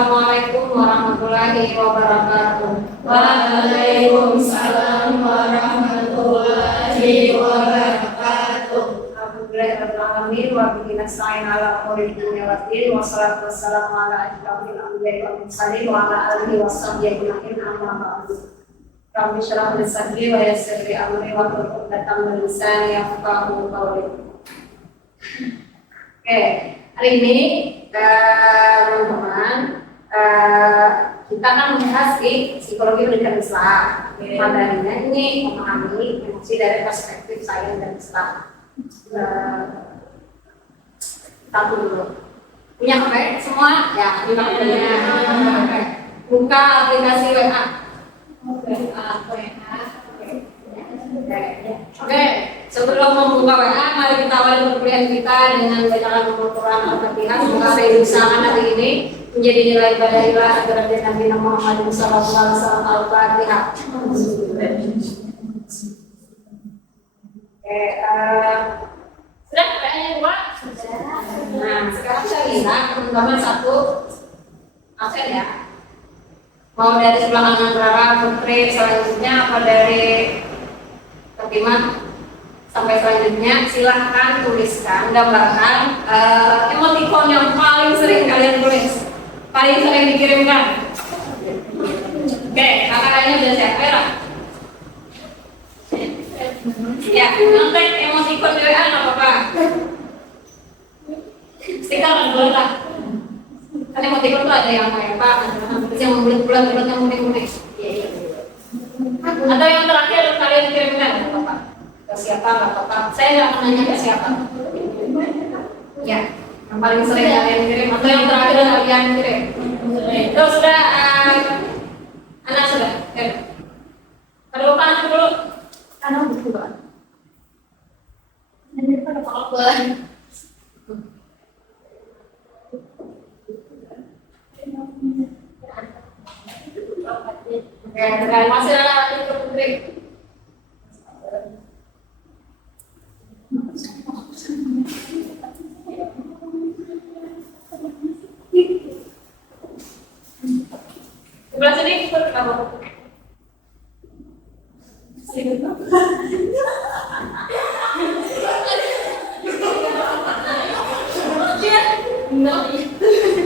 Assalamualaikum warahmatullahi wabarakatuh. Waalaikumsalam warahmatullahi wabarakatuh. Alhamdulillahirrahmanirrahim. Wa bihi nasta'in ala umuri dunya waddin. Wassalatu wassalamu ala asyrofil anbiya'i wal mursalin wa ala alihi washabbihi ajma'in. Amma ba'du. Rabbi shrah li sadri wa yassir li amri wa hlul 'uqdatam min lisani yafqahu qawli. Oke, hari ini teman-teman kita akan membahas di psikologi pendidikan Islam. Materinya ini memahami emosi dari perspektif sains dan Islam. Satu dulu. Punya HP semua? Ya, punya HP. Buka aplikasi WA. Oke, sebelum membuka WA, mari kita awali perkuliahan kita dengan bacaan Al-Quran Al-Fatihah. Semoga apa yang diusahakan hari ini menjadi nilai ibadah ilah agar Nabi Muhammad SAW. Al-Fatihah. Oke, sudah WA-nya dua? Nah, sekarang saya lihat teman-teman satu absen ya. Mau dari sebelah kanan Rara, Putri, selanjutnya apa dari Fatimah sampai selanjutnya, silahkan tuliskan, gambarkan emoticon yang paling sering kalian tulis, paling sering dikirimkan. Oke, kakak-kakaknya sudah siap, Vera? Ya, nontek emoticon di WA nggak apa-apa. Stiker kan boleh lah. Kan emoticon tuh ada yang kayak apa, ada yang bulat-bulat, ada yang kuning-kuning. Atau yang terakhir kalian kirimkan, nggak apa-apa. Ke siapa nggak apa-apa. Saya nggak akan nanya ke siapa. Ya, yang paling sering kalian kirim atau yang terakhir kalian kirim. Itu sudah, anak sudah. Kalau lupa anak dulu, anak buku kan. Ini pada apa? Oke, masih ada lagi Putri. Sebelah sini ikut kamu.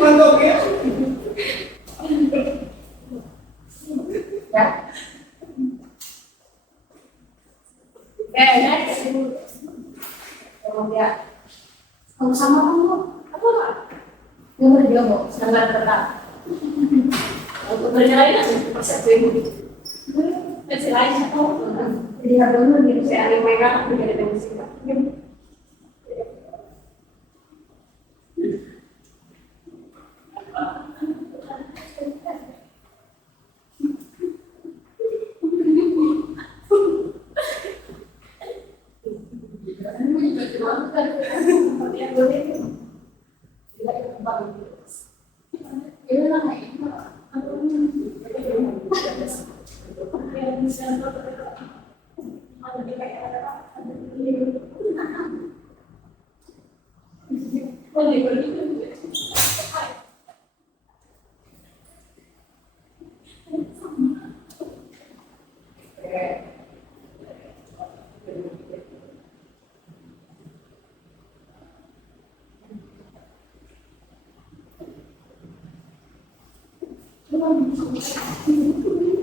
Mantap ya. Ya. Oke, next. Kemudian sama kamu apa? Yang berjodoh, sangat tetap. Untuk berjalan nanti persepsi ini. Persepsi lain apa? Jadi harus dulu di saya mereka menjadi emosi.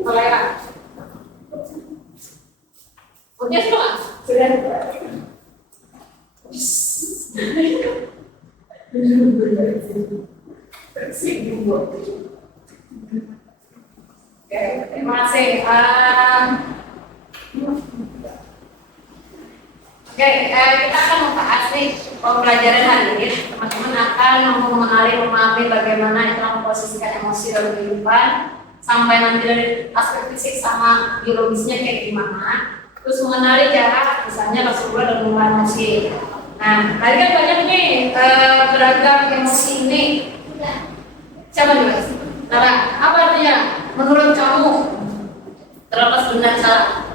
Kolera. Udah semua? Sudah. Oke, terima kasih. Oke, kita akan membahas nih pembelajaran hari ini. Teman-teman akan mengenali, memahami bagaimana kita memposisikan emosi dalam kehidupan, sampai nanti dari aspek fisik sama biologisnya kayak gimana. Terus mengenali cara misalnya Rasulullah dalam mengelola emosi. Nah, tadi kan banyak nih beragam emosi ini. Siapa dulu? Nara, apa artinya menurut kamu? Terlepas benar salah.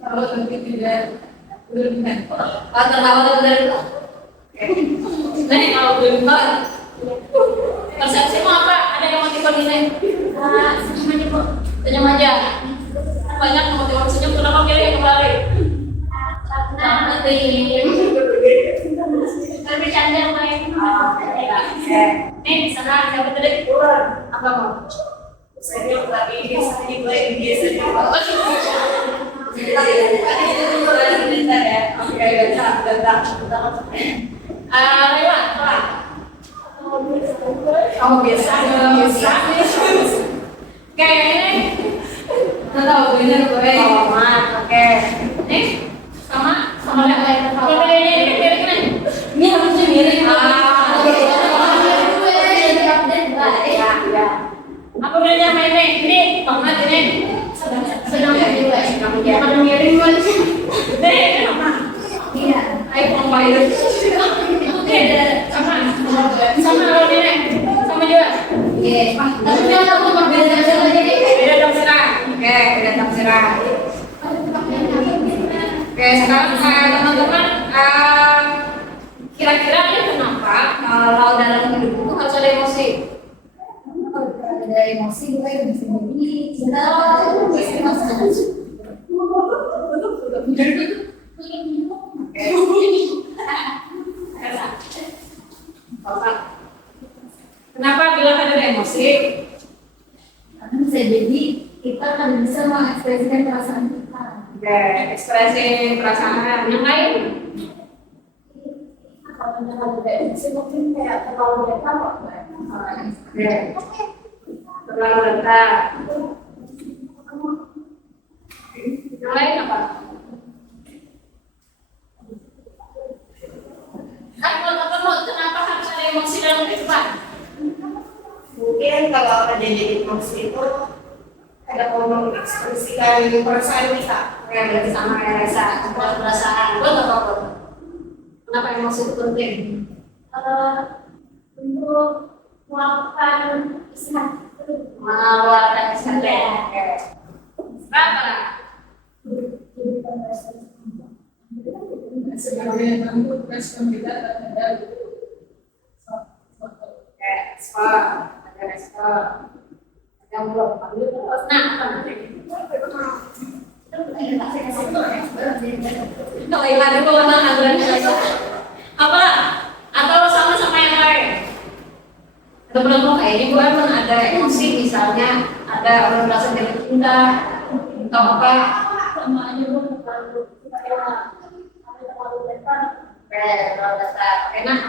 Kalau tidak berlebihan. Terlalu benar. Nah, kalau berlebihan, persepsi Senyum aja. Banyak motivasi senyum, kenapa pilih kembali? Bercanda main. Nih, di sana siapa tadi? Apa mau? Saya lagi di sini kamu biasa kayak ini nggak tahu bener gue oke nih sama yang lain ini harusnya miring apa bedanya main ini banget ini sedang miring nih iya ayo pemain oke sama Rodine sama juga tapi jangan aku beda tafsiran oke beda tafsiran oke sekarang teman-teman kira-kira ya kenapa kalau dalam hidup itu harus ada emosi ada emosi gue bisa jadi cinta kenapa bilang ada emosi? Karena bisa jadi kita akan bisa mengekspresikan perasaan kita. Oke, ekspresi perasaan yang lain. Kalau ada emosi mungkin kayak terlalu dekat, terlalu dekat. Yang lain apa? Kenapa harus ada emosi dalam kehidupan? Mungkin kalau ada jadi emosi itu ada mengekspresikan perasaan kita. Oke, berarti sama kayak rasa, perasaan. Betul. Kenapa emosi itu penting? Untuk melakukan istirahat. Mengeluarkan istirahat. Oke. Berapa? Respon kita terhadap ada respon yang belum apa atau sama-sama yang lain teman-teman kayaknya gue pun ada emosi misalnya ada orang merasa jatuh cinta atau apa sama aja gue kalau dasar enak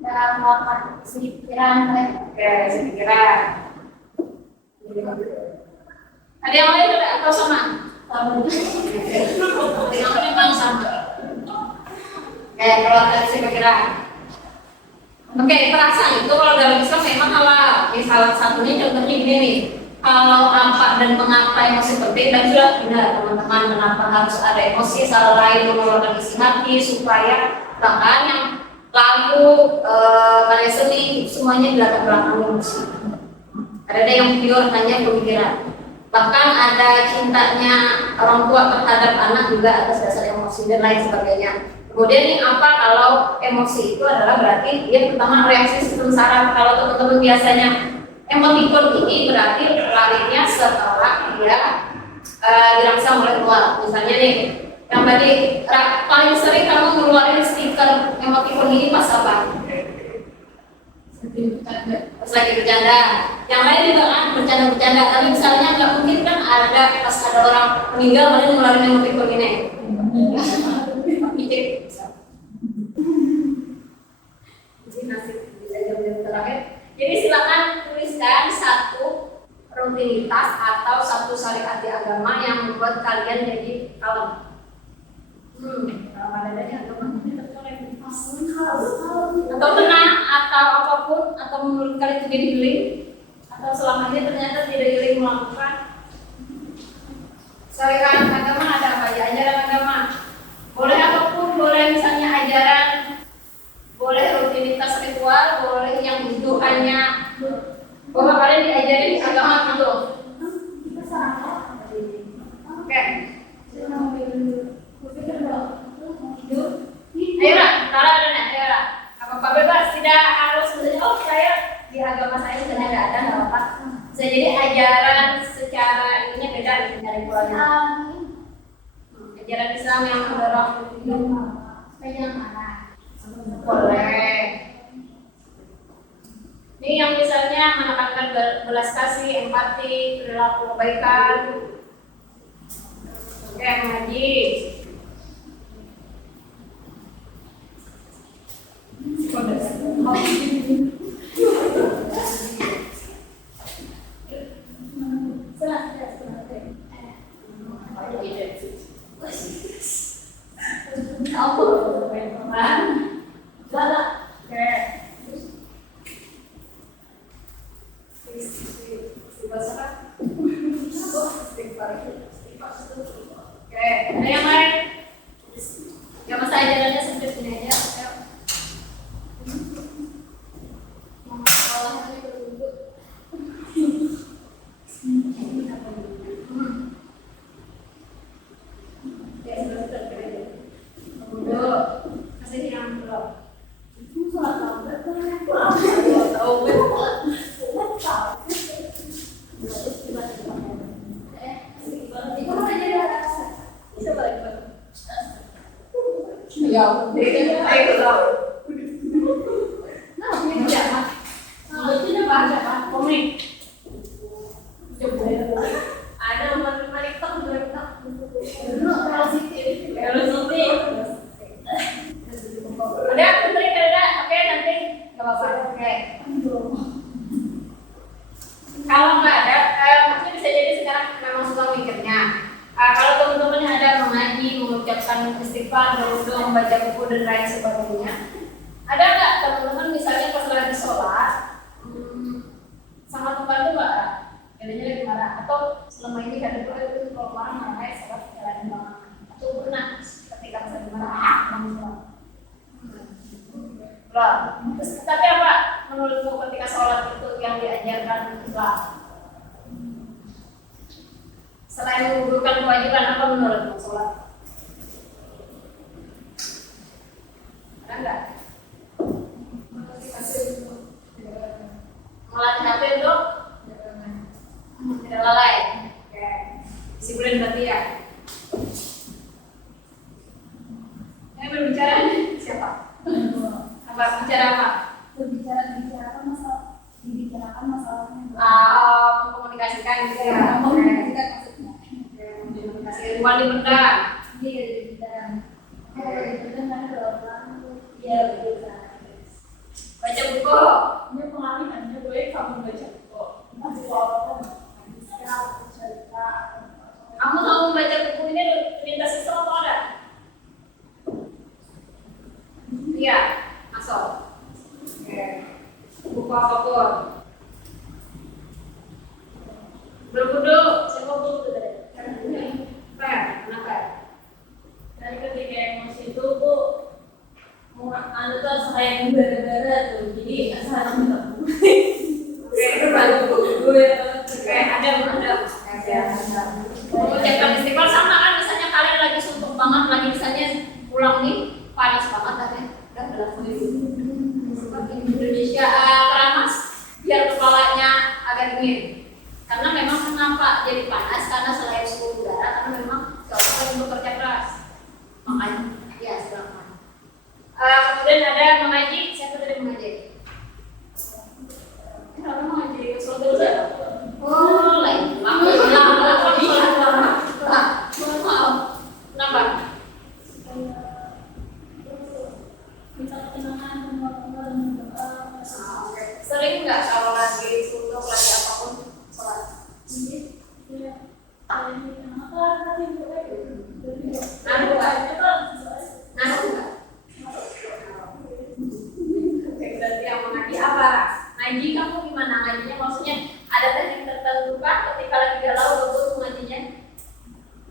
dalam melakukan pikiran ada yang lain atau sama? Yang memang sama kalau dari pikiran oke, perasaan itu kalau dalam Islam memang halal salah satunya contohnya gini nih kalau apa dan mengapa emosi penting dan sudah benar teman-teman kenapa harus ada emosi salah lain mengeluarkan isi hati supaya bahkan yang lagu, karya seni semuanya dilatar belakang emosi. Ada yang pure hanya pemikiran. Bahkan ada cintanya orang tua terhadap anak juga atas dasar emosi dan lain sebagainya. Kemudian ini apa kalau emosi itu adalah berarti dia pertama reaksi sistem saraf. Kalau teman-teman biasanya emotikon ini berarti larinya setelah dia dirangsang oleh luar. Misalnya nih, yang tadi paling sering kamu ngeluarin stiker emotikon ini pas apa? Pas lagi bercanda. Yang lain juga kan bercanda-bercanda. Tapi misalnya nggak mungkin kan ada pas ada orang meninggal malah ngeluarin emotikon ini. Jadi silakan tuliskan satu rutinitas atau satu syariat di agama yang membuat kalian jadi kalem. Kalau ada agama atau tenang atau apapun atau menurut kalian itu jadi healing atau selama ini ternyata tidak healing melakukan syariat agama ada apa ya ajaran agama boleh apapun boleh misalnya ajaran boleh rutinitas ritual boleh yang tujuannya bahwa kalian diajari di agama gitu. Oke. Ayo lah, Tara dan ayo lah. Apa bebas tidak harus oh saya di agama saya sudah tidak ada nggak apa. Bisa jadi ajaran Ini yang misalnya menekankan belas kasih, empati, perilaku kebaikan. Oke, mengaji. Oke, ada yang lain? Ya masa ajarannya sempit ini aja. Kalau nggak ada, mungkin bisa jadi sekarang memang suka mikirnya. Kalau teman-teman yang ada mengaji, mengucapkan istighfar, berdoa, membaca buku dan lain sebagainya, ada nggak teman-teman misalnya pas lagi sholat, sangat membantu nggak? Jadinya lagi marah atau selama ini ada pula itu kalau marah marah sholat jalan banget atau pernah ketika pas lagi marah sholat. Lah, terus tapi apa menurutmu ketika sholat itu yang diajarkan lah? Selain menggugurkan kewajiban, apa menurutmu sholat? Ada nggak? Melatih hati untuk tidak lalai. Oke. Disiplin berarti ya. Ini berbicara siapa? Apa bicara apa? Dibicarakan masalahnya. Mengkomunikasikan gitu ya. Mengkomunikasikan maksudnya. Komunikasi wali benda. Iya, dibicara. Kalau itu kan ada orang. Iya, betul. Baca buku. Ini pengalamannya boleh kamu baca buku. Masih walaupun cerita. Kamu mau membaca buku ini lintas Islam atau ada? Iya, masuk. Oke. Buku apapun. Berwudu, siapa wudu tadi? Kenapa? Dari ketika emosi itu bu, anu tuh sayang gara-gara tuh, jadi asal minta buku. Oke, ada. Mengucapkan istighfar sama kan, misalnya kalian lagi suntuk banget, lagi misalnya pulang nih, panas banget katanya, udah berlaku seperti Indonesia keramas, biar kepalanya agak dingin. Karena memang kenapa jadi panas, karena selain suhu udara, karena memang seorang yang bekerja keras. Makanya, ya silakan. Kemudian ada mengaji, siapa tadi mengaji? Kenapa mengaji? Sholat dulu ya? Oh, lain. Kenapa? Minta ketenangan, doa. Sering nggak kalau lagi suntuk, lagi apapun sholat? Iya. Kenapa? Naruh nggak? Oke, berarti yang mengaji apa? Ngaji kamu gimana ngajinya? Maksudnya ada teknik tertentu kan ketika lagi galau bagus mengajinya?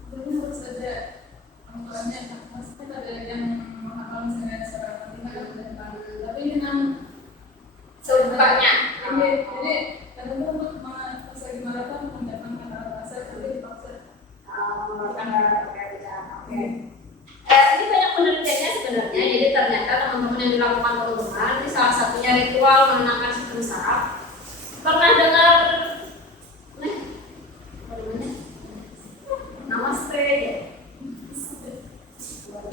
Jadi harus ada amalannya, maksudnya ada yang menghafal misalnya secara penting kan, tapi dengan Sebukanya. jadi kadang-kadang pas lagi maraton mengucapkan kata-kata tapi dipaksa. Oke. Ini banyak penelitiannya sebenarnya. Jadi ternyata teman-teman yang dilakukan teman-teman ini salah satunya ritual menenangkan sistem saraf. Pernah dengar? Namaste.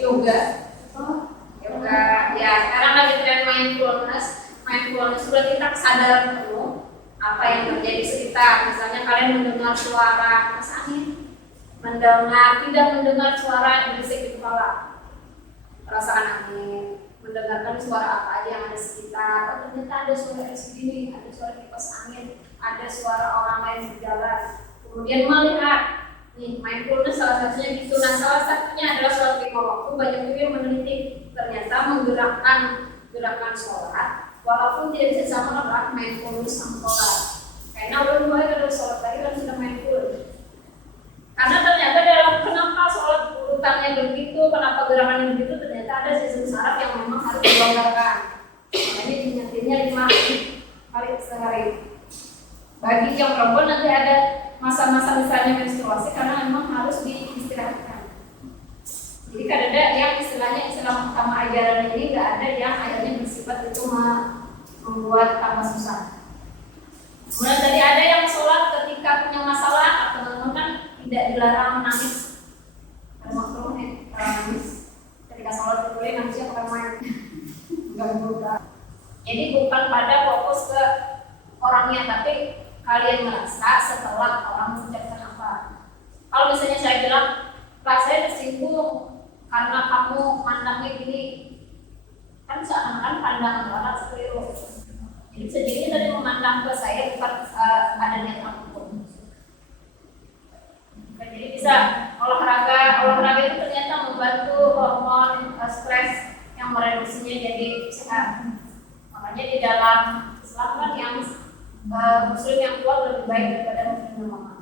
Yoga. Yoga. Ya sekarang lagi tren mindfulness mindfulness sudah kita kesadaran penuh apa yang terjadi di sekitar. Misalnya kalian mendengar suara angin, tidak mendengar suara yang berisik di kepala, perasaan angin, mendengarkan suara apa aja yang ada di sekitar. Oh, ternyata ada suara segini, ada suara kipas angin, ada suara orang lain di jalan. Kemudian melihat, nih mindfulness salah satunya gitu. Nah, salah satunya adalah sholat lima waktu. Banyak juga yang meneliti ternyata menggerakkan gerakan sholat, walaupun tidak bisa sama dengan mindfulness sama sholat. Karena ulama kalau sholat tadi kan sudah mindful. Karena ternyata dalam kenapa sholat urutannya begitu, kenapa gerakannya begitu, ternyata ada sistem saraf yang memang harus dilonggarkan. Makanya dinyatinnya 5 kali sehari. Bagi yang perempuan nanti ada masa-masa misalnya menstruasi karena memang harus diistirahatkan. Jadi kadang ada yang istilahnya istilah utama ajaran ini nggak ada yang akhirnya bersifat itu membuat tambah susah. Kemudian tadi ada yang sholat ketika punya masalah atau teman-teman kan tidak dilarang menangis. Ada makhluk nangis ketika sholat boleh nangisnya bukan main, nggak berubah. Jadi bukan pada fokus ke orangnya, tapi kalian merasa setelah orang mengucapkan apa. Kalau misalnya saya bilang, Pak saya tersinggung karena kamu mandangnya gini, kan seakan-akan pandangan orang keliru. Jadi sendiri tadi memandang ke saya bukan ada niat apapun. Jadi bisa olahraga itu ternyata membantu hormon stres yang mereduksinya jadi sehat. Makanya di dalam Islam kan yang muslim yang kuat lebih baik daripada muslim yang lemah.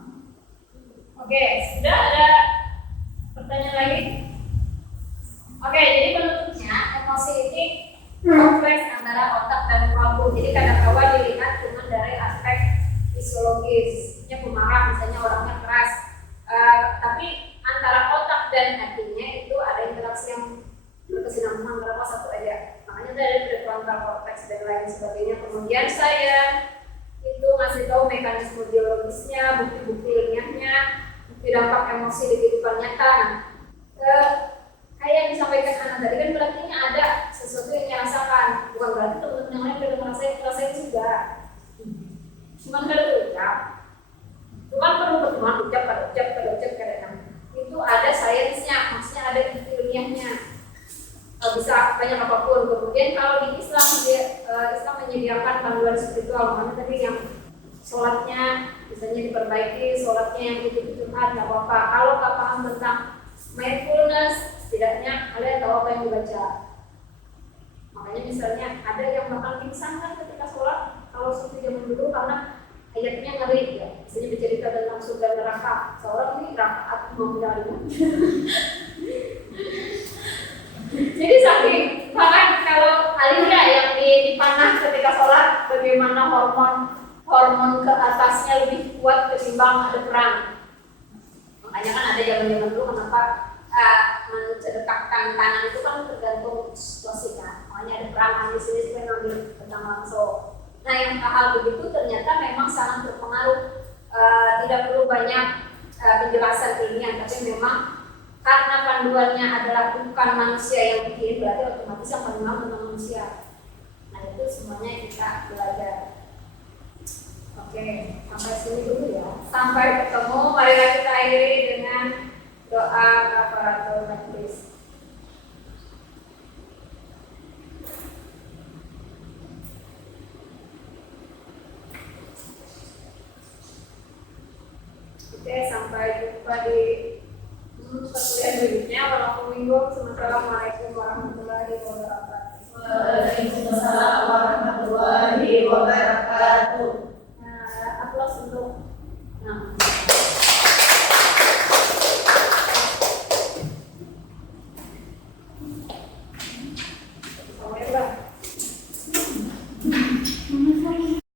Oke, sudah ada pertanyaan lagi? Oke, jadi penutupnya emosi ini kompleks antara otak dan kalbu. Jadi kadang-kadang dilihat cuma dari aspek fisiologisnya pemarah, misalnya orangnya keras. Tapi antara otak dan hatinya itu ada interaksi yang berkesinambungan berapa satu aja. Makanya dari prefrontal cortex dan lain sebagainya. Kemudian saya itu ngasih tahu mekanisme biologisnya, bukti-bukti ilmiahnya, bukti dampak emosi di kehidupan nyata. Kayak yang disampaikan anak tadi kan berarti ada sesuatu yang dirasakan, bukan berarti teman-teman yang lain udah ngerasain juga. Cuman kalau ucap, itu kan perlu pertemuan ucap kadang-kadang. Itu ada sainsnya, maksudnya ada ilmiahnya. Bisa banyak apapun. Kemudian kalau di Islam Islam menyediakan panduan spiritual, makanya tadi yang sholatnya misalnya diperbaiki, sholatnya yang itu Tuhan nggak apa-apa. Kalau nggak paham tentang mindfulness, setidaknya kalian tahu apa yang dibaca. Makanya misalnya ada yang bakal pingsan kan ketika sholat kalau sufi zaman dulu karena ayatnya ngeri ya. Misalnya bercerita tentang surga neraka. Seorang ini rakaat mau jalan. Jadi saking bahkan kalau Alinda yang dipanah ketika sholat, bagaimana hormon ke atasnya lebih kuat ketimbang ada perang. Makanya kan ada zaman dulu kenapa mencedekapkan tangan itu kan tergantung situasi kan. Makanya ada perang di sini ngambil tentang langsung. Nah yang hal begitu ternyata memang sangat berpengaruh. Tidak perlu banyak penjelasan ilmiah, tapi memang karena panduannya adalah bukan manusia yang bikin, berarti otomatis yang panduan tentang manusia. Nah itu semuanya kita belajar. Oke, sampai sini dulu ya. Sampai ketemu. Marilah kita akhiri dengan doa kafaratul majlis. Oke, sampai jumpa di perkuliahan berikutnya. Wassalamualaikum warahmatullahi wabarakatuh. Waalaikumsalam warahmatullahi wabarakatuh.